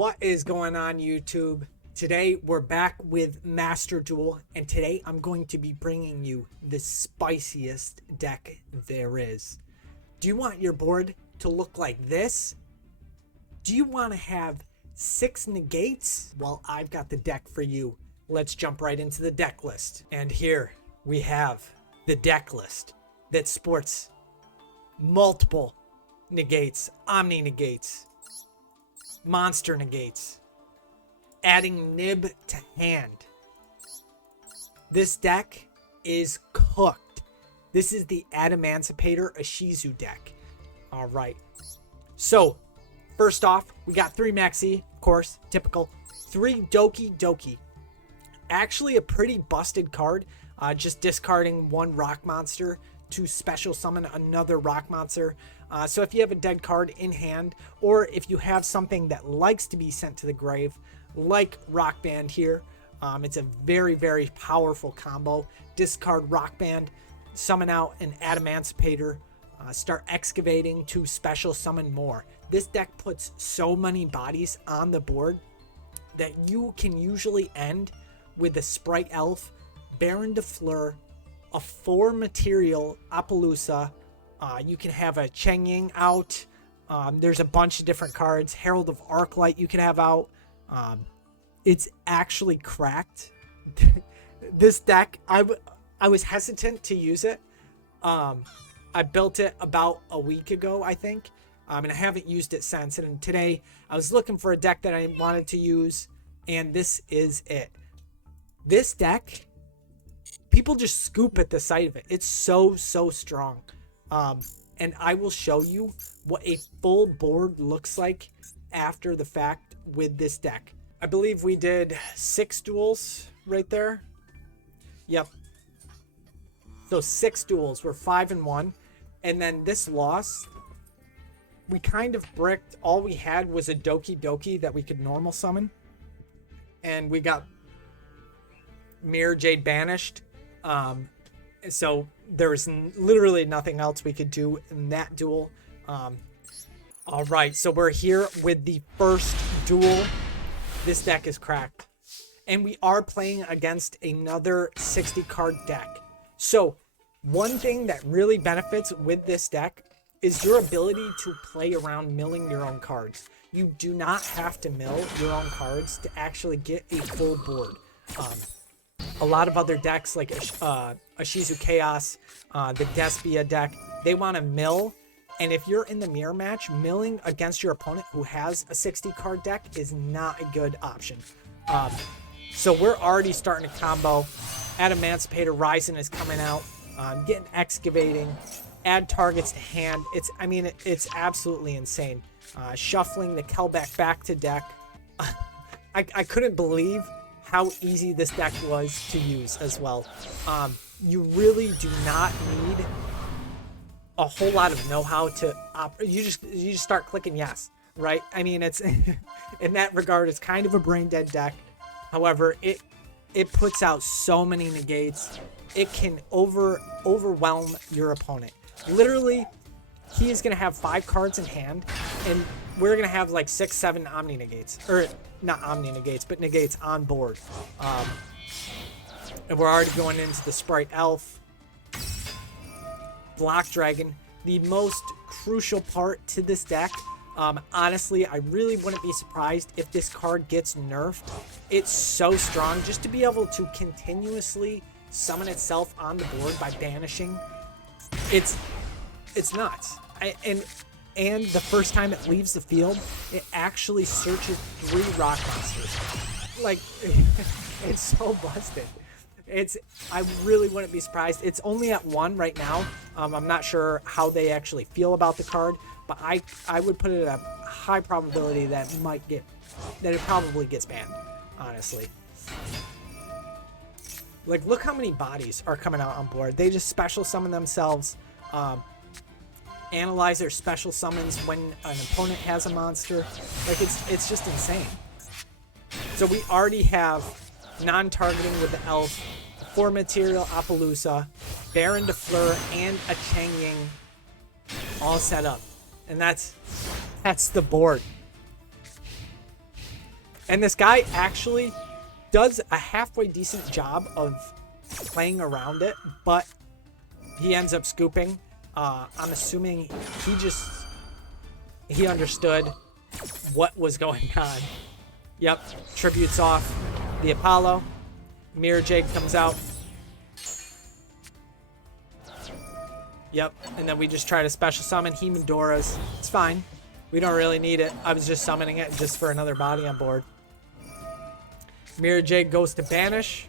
What is going on, YouTube? Today we're back with Master Duel, and today I'm going to be bringing you the spiciest deck there is. Do you want your board to look like this? Do you want to have 6 negates? Well, I've got the deck for you. Let's jump right into the deck list. And here we have the deck list that sports multiple negates, omni negates, monster negates, adding nib to hand. This deck is cooked. This is the ADAMANCIPATOR Ishizu deck. All right. So, first off, we got 3 Maxi, of course, typical. 3 Doki Doki. Actually a pretty busted card. Just discarding 1 rock monster to special summon another rock monster. So if you have a dead card in hand, or if you have something that likes to be sent to the grave, like Rock Band here, it's a very, very powerful combo. Discard Rock Band, summon out an ADAMANCIPATOR, start excavating to special summon more. This deck puts so many bodies on the board that you can usually end with a Sprite Elf, Baron de Fleur, a 4 material Appaloosa. You can have a Cheng Ying out. There's a bunch of different cards. Herald of Arclight you can have out. It's actually cracked. This deck, I was hesitant to use it. I built it about a week ago, I think. And I haven't used it since. And today I was looking for a deck that I wanted to use, and this is it. This deck, people just scoop at the sight of it. It's so strong. And I will show you what a full board looks like after the fact with this deck. I believe we did 6 duels right there. Yep. So 6 duels. We're 5-1. And then this loss, we kind of bricked. All we had was a Doki Doki that we could normal summon. And we got Mirror Jade banished. So there was literally nothing else we could do in that duel. All right, so we're here with the first duel. This deck is cracked. And we are playing against another 60 card deck. So one thing that really benefits with this deck is your ability to play around milling your own cards. You do not have to mill your own cards to actually get a full board. A lot of other decks like Ishizu Chaos, the Despia deck, they want to mill. And if you're in the mirror match, milling against your opponent who has a 60 card deck is not a good option. So we're already starting a combo. ADAMANCIPATOR Ryzen is coming out, getting excavating, add targets to hand. It's absolutely insane. Shuffling the Kelbeck back to deck. I couldn't believe how easy this deck was to use as well. You really do not need a whole lot of know-how to you just start clicking yes, right? I mean, it's in that regard, it's kind of a brain dead deck. However, it puts out so many negates. It can overwhelm your opponent. Literally, he is going to have 5 cards in hand, and we're going to have like 6-7 omni negates, or not omni negates, but negates on board. And we're already going into the Sprite Elf, Block Dragon, the most crucial part to this deck. Honestly, I really wouldn't be surprised if this card gets nerfed. It's so strong. Just to be able to continuously summon itself on the board by banishing, it's nuts. And the first time it leaves the field, it actually searches 3 rock monsters. Like, it's so busted. I really wouldn't be surprised. It's only at 1 right now. I'm not sure how they actually feel about the card, but I would put it at a high probability that it probably gets banned, honestly. Like, look how many bodies are coming out on board. They just special summon themselves. Analyze their special summons when an opponent has a monster. Like, it's just insane. So we already have non-targeting with the Elf, 4 material Appaloosa, Baron de Fleur, and a Cheng Ying all set up. And that's the board. And this guy actually does a halfway decent job of playing around it, but he ends up scooping. I'm assuming he understood what was going on. Yep, tributes off the Apollo. Mirror Jade comes out. Yep, and then we just try to special summon Hemandoras. It's fine. We don't really need it. I was just summoning it just for another body on board. Mirror Jade goes to banish.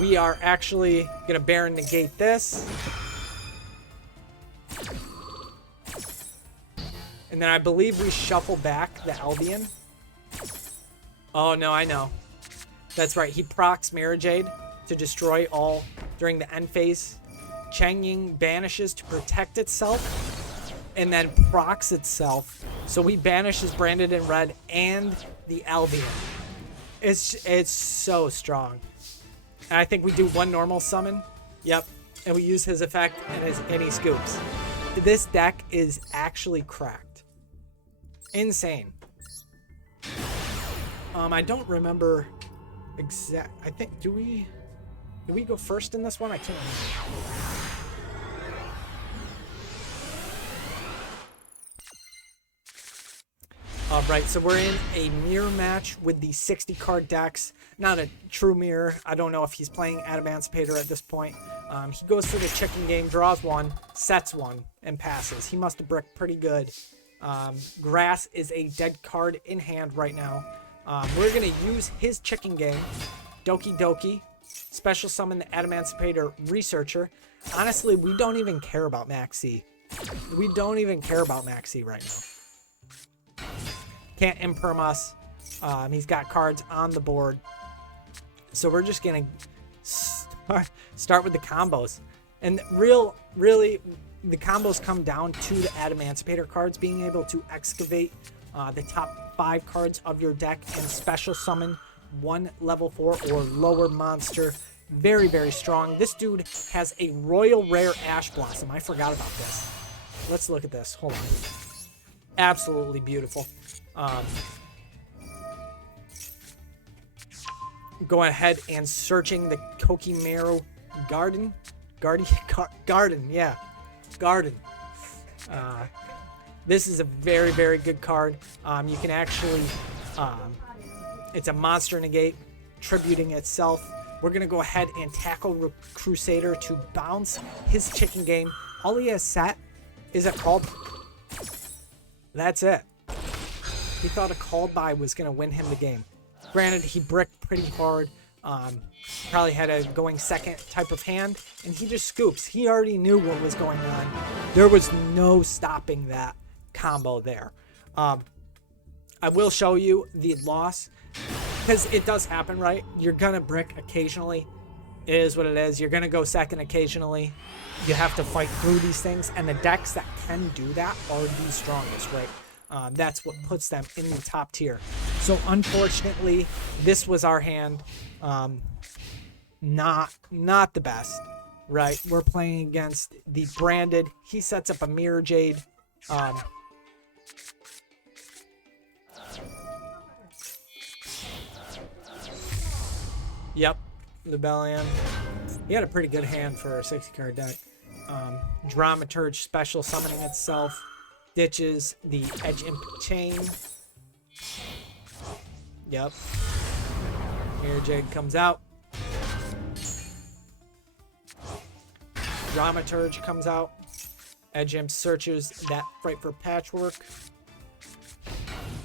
We are actually going to Baron negate this. And then I believe we shuffle back the Albion. Oh, no, I know. That's right. He procs Mirror Jade to destroy all during the end phase. Chang Ying banishes to protect itself and then procs itself. So we banish his branded in red and the Albion. It's so strong. And I think we do one normal summon. Yep. And we use his effect and he scoops. This deck is actually cracked. Insane. I don't remember I think, do we go first in this one? I can't remember. All right, so we're in a mirror match with the 60 card decks. Not a true mirror. I don't know if he's playing ADAMANCIPATOR at this point. He goes for the chicken game, draws one, sets one, and passes. He must have bricked pretty good. Grass is a dead card in hand right now. We're going to use his chicken game, Doki Doki, special summon the ADAMANCIPATOR Researcher. Honestly, we don't even care about Maxi. We don't even care about Maxi right now. Can't imperm us. He's got cards on the board. So we're just going to start with the combos. And really, the combos come down to the ADAMANCIPATOR cards, being able to excavate the top 5 cards of your deck and special summon one level 4 or lower monster. Very, very strong. This dude has a Royal Rare Ash Blossom. I forgot about this. Let's look at this. Hold on. Absolutely beautiful. Going ahead and searching the Kokimaru Garden. Yeah. Garden. This is a very, very good card. You can actually, it's a monster negate, tributing itself. We're going to go ahead and tackle Crusader to bounce his chicken game. All he has set is a call. That's it. He thought a called by was going to win him the game. Granted, he bricked pretty hard. Probably had a going second type of hand, and he just scoops. He already knew what was going on. There was no stopping that combo there. I will show you the loss, because it does happen, right? You're going to brick occasionally. It is what it is. You're going to go second occasionally. You have to fight through these things, and the decks that can do that are the strongest, right? That's what puts them in the top tier. So unfortunately, this was our hand. Not the best, right? We're playing against the branded. He sets up a Mirror Jade. Yep, Lebellion. He had a pretty good hand for a 60-card deck. Dramaturge special summoning itself. Ditches the Edge Imp Chain. Yep. Mirror Jade comes out. Dramaturge comes out. Edge Imp searches that Fright for Patchwork.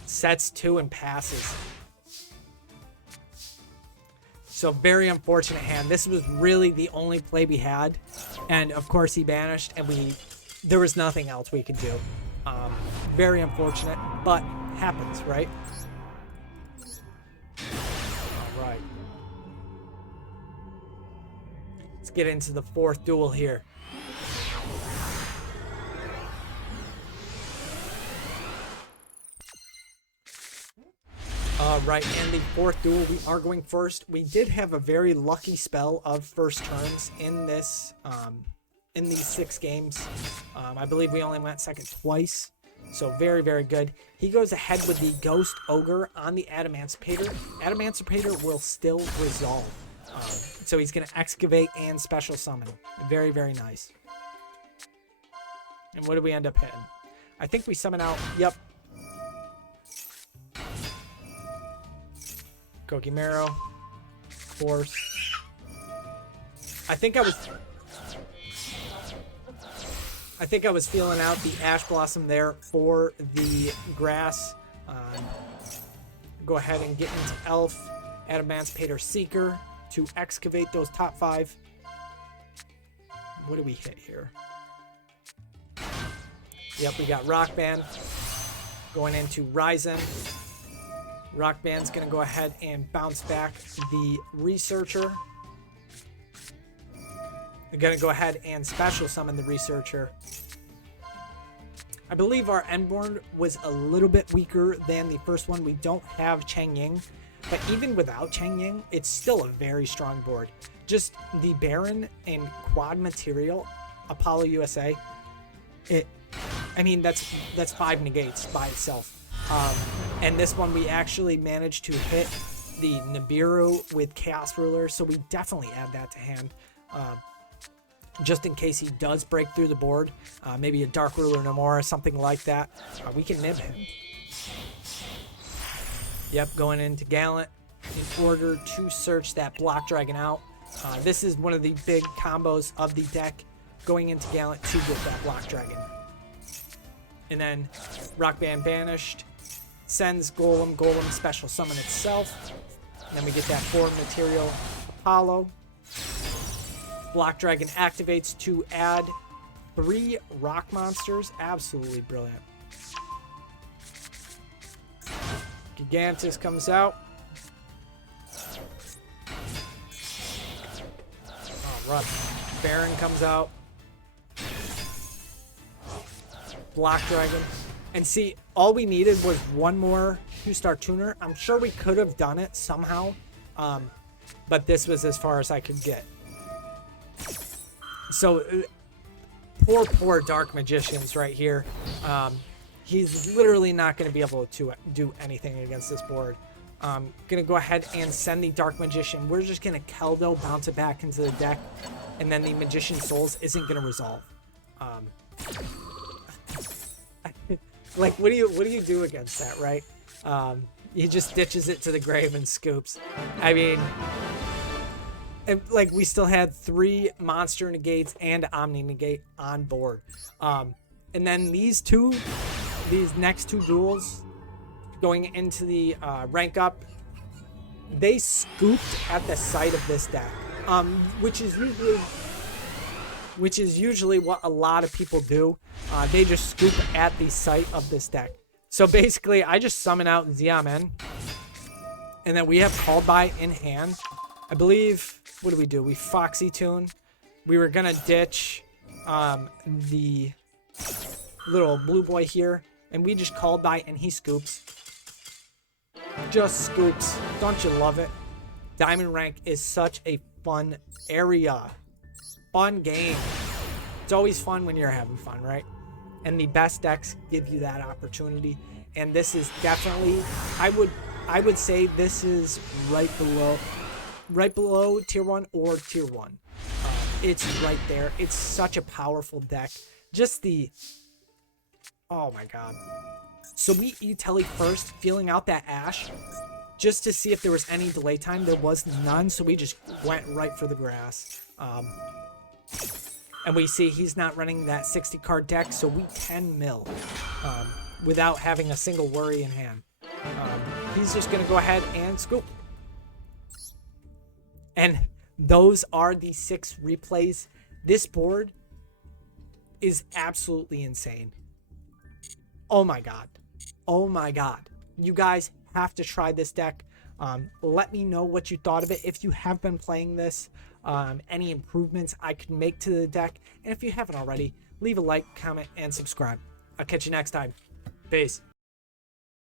Sets 2 and passes. So very unfortunate hand. This was really the only play we had. And of course he banished, and there was nothing else we could do. Very unfortunate, but happens, right? All right. Let's get into the 4th duel here. All right, and the 4th duel, we are going first. We did have a very lucky spell of first turns in this, in these 6 games. I believe we only went second twice. So very, very good. He goes ahead with the Ghost Ogre on the Adamancipator. Adamancipator will still resolve. So he's going to Excavate and Special Summon. Very, very nice. And what do we end up hitting? I think we summon out... Yep. Kokimero. Force. I think I was feeling out the Ash Blossom there for the grass. Go ahead and get into Elf, Adamancipator Seeker to excavate those top 5. What do we hit here? Yep, we got Rock Band going into Ryzen. Rock Band's going to go ahead and bounce back the Researcher. We're going to go ahead and special summon the Researcher. I believe our end board was a little bit weaker than the first one. We don't have Chang Ying, but even without Chang Ying, it's still a very strong board. Just the Baron and quad material, Apollo USA, that's 5 negates by itself. And this one we actually managed to hit the Nibiru with Chaos Ruler, so we definitely add that to hand. Just in case he does break through the board, maybe a Dark Ruler no more or something like that, we can nib him. Yep, going into Gallant in order to search that Block Dragon out. This is one of the big combos of the deck, going into Gallant to get that Block Dragon. And then Rock Band banished, sends Golem, Golem special summon itself. And then we get that 4 material Apollo. Block Dragon activates to add 3 rock monsters. Absolutely brilliant. Gigantus comes out. Alright. Baron comes out. Block Dragon. And see, all we needed was one more 2-star tuner. I'm sure we could have done it somehow. But this was as far as I could get. So, poor Dark Magicians right here. He's literally not going to be able to do anything against this board. Going to go ahead and send the Dark Magician. We're just going to Keldo, bounce it back into the deck, and then the Magician Souls isn't going to resolve. Like, what do you do against that, right? He just ditches it to the grave and scoops. I mean... And, like, we still had 3 monster negates and omni negate on board. And then these next 2 duels going into the rank up, they scooped at the site of this deck, which is usually what a lot of people do. They just scoop at the site of this deck. So basically, I just summon out Xiamen, and then we have Called By in hand. I believe, what do we do? We Foxy Tune. We were going to ditch the little blue boy here, and we just Called By, and he scoops. Just scoops. Don't you love it? Diamond rank is such a fun area. Fun game. It's always fun when you're having fun, right? And the best decks give you that opportunity. And this is definitely, I would say this is right below tier 1 or tier 1. It's right there. It's such a powerful deck. Just oh my god. So we E-Telly first, feeling out that Ash, just to see if there was any delay time. There was none, so we just went right for the grass. And we see he's not running that 60 card deck, so we can mill without having a single worry in hand. He's just going to go ahead and scoop. And those are the 6 replays. This board is absolutely insane. Oh my god. Oh my god. You guys have to try this deck. Let me know what you thought of it. If you have been playing this, any improvements I could make to the deck. And if you haven't already, leave a like, comment, and subscribe. I'll catch you next time. Peace.